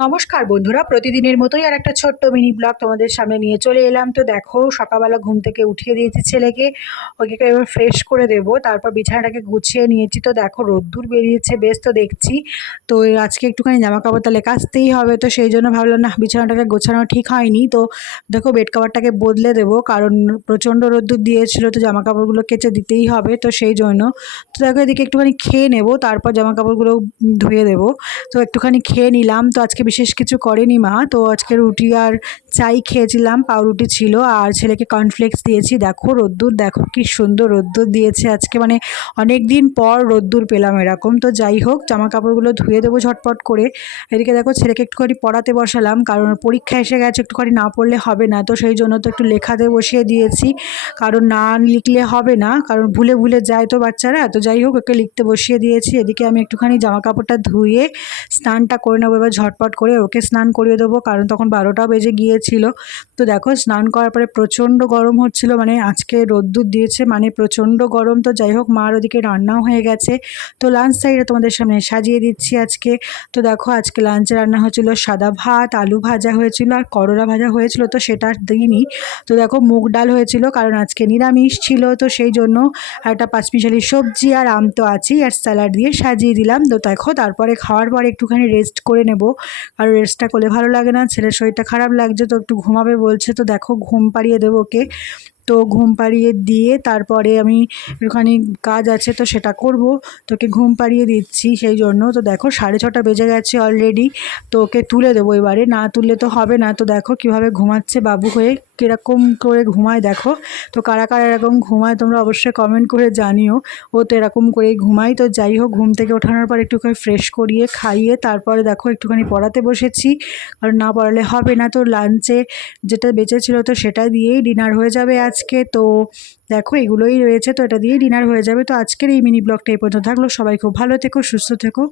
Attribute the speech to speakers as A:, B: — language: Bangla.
A: নমস্কার বন্ধুরা, প্রতিদিনের মতোই আর একটা ছোট্ট মিনি ব্লগ তোমাদের সামনে নিয়ে চলে এলাম। তো দেখো, সকালবেলা ঘুম থেকে উঠিয়ে দিয়েছি ছেলেকে, ওকে এবার ফ্রেশ করে দেব, তারপর বিছানাটাকে গুছিয়ে নিয়েছি। তো দেখো, রোদ্দুর বেরিয়েছে, বেশ তো দেখছি। তো আজকে একটুখানি জামা কাপড় তাহলে কাচতেই হবে, তো সেই জন্য ভাবলাম, না, বিছানাটাকে গোছানো ঠিক হয়নি। তো দেখো বেড কাভারটাকে বদলে দেবো, কারণ প্রচণ্ড রোদ্দুর দিয়েছিল, তো জামা কাপড়গুলো কেচে দিতেই হবে, তো সেই জন্য। তো দেখো, এদিকে একটুখানি খেয়ে নেব, তারপর জামা কাপড়গুলো ধুয়ে দেবো। তো একটুখানি খেয়ে নিলাম, তো আজকে বিশেষ কিছু করেনি মা। তো আজকে রুটি আর চাই খেয়েছিলাম, পাউরুটি ছিল। আর ছেলেকে কর্নফ্লেক্স দিয়েছি। দেখো রোদ্দুর, দেখো কি সুন্দর রোদ্দুর দিয়েছে আজকে। মানে অনেক দিন পর রোদ্দুর পেলাম এরকম। তো যাই হোক জামা কাপড়গুলো ধুয়ে দেবো ঝটপট করে। এদিকে দেখো ছেলেকে একটুখানি পড়াতে বসালাম, কারণ পরীক্ষা এসে গেছে, একটুখানি না পড়লে হবে না। তো সেই জন্য তো একটু লেখাতে বসিয়ে দিয়েছি। কারণ না লিখলে হবে না, কারণ ভুলে ভুলে যায় তো বাচ্চারা। তো যাই হোক, ওকে লিখতে বসিয়ে দিয়েছি। এদিকে আমি একটুখানি জামা কাপড়টা ধুয়ে স্নানটা করে নেব। এবার ঝটপট করে ওকে স্নান করিয়ে দেবো, কারণ তখন বারোটাও বেজে গিয়েছিল। তো দেখো, স্নান করার পরে প্রচণ্ড গরম হচ্ছিল মানে আজকে রোদ্দুর দিয়েছে মানে প্রচণ্ড গরম। তো যাই হোক, মার ওদিকে রান্নাও হয়ে গেছে। তো লাঞ্চ সাইডে তোমাদের সামনে সাজিয়ে দিচ্ছি আজকে। তো দেখো, আজকে লাঞ্চে রান্না হয়েছিল সাদা ভাত, আলু ভাজা হয়েছিল, আর করলা ভাজা হয়েছিল, তো সেটা দিইনি। তো দেখো, মুগ ডাল হয়েছিল, কারণ আজকে নিরামিষ ছিল, তো সেই জন্য একটা পাঁচমিশালি সবজি আর আম তো আছেই, আর স্যালাড দিয়ে সাজিয়ে দিলাম। তো দেখো, তারপরে খাওয়ার পরে একটুখানি রেস্ট করে নেব। আর রেস্টটা করলে ভালো লাগে না, ছেলের শরীরটা খারাপ লাগছে তো একটু ঘুমাবে বলছে, তো দেখো ঘুম পাড়িয়ে দেবো ওকে। তো ঘুম পাড়িয়ে দিয়ে তারপরে আমি একটুখানি কাজ আছে তো সেটা করব, তোকে ঘুম পাড়িয়ে দিচ্ছি সেই জন্য। তো দেখো সাড়ে ছটা বেজে গেছে অলরেডি তো ওকে তুলে দেবো এবারে, না তুললে তো হবে না। তো দেখো কীভাবে ঘুমাচ্ছে বাবু হয়ে। কীরকম করে ঘুমায় দেখো। তো কারা কারা এরকম ঘুমায় তোমরা অবশ্যই কমেন্ট করে জানিও। ও তো এরকম করেই ঘুমাই তো যাই হোক, ঘুম থেকে ওঠানোর পর একটুখানি ফ্রেশ করিয়ে খাইয়ে তারপরে দেখো একটুখানি পড়াতে বসেছি। কারণ না পড়ালে হবে না। তো লাঞ্চে যেটা বেঁচেছিল তো সেটা দিয়েই ডিনার হয়ে যাবে আজকে। তো দেখো এগুলোই রয়েছে। তো এটা দিয়েই ডিনার হয়ে যাবে। তো আজকের এই মিনি ব্লগটা এই পর্যন্ত থাকল। সবাই খুব ভালো থেকো, সুস্থ থেকো।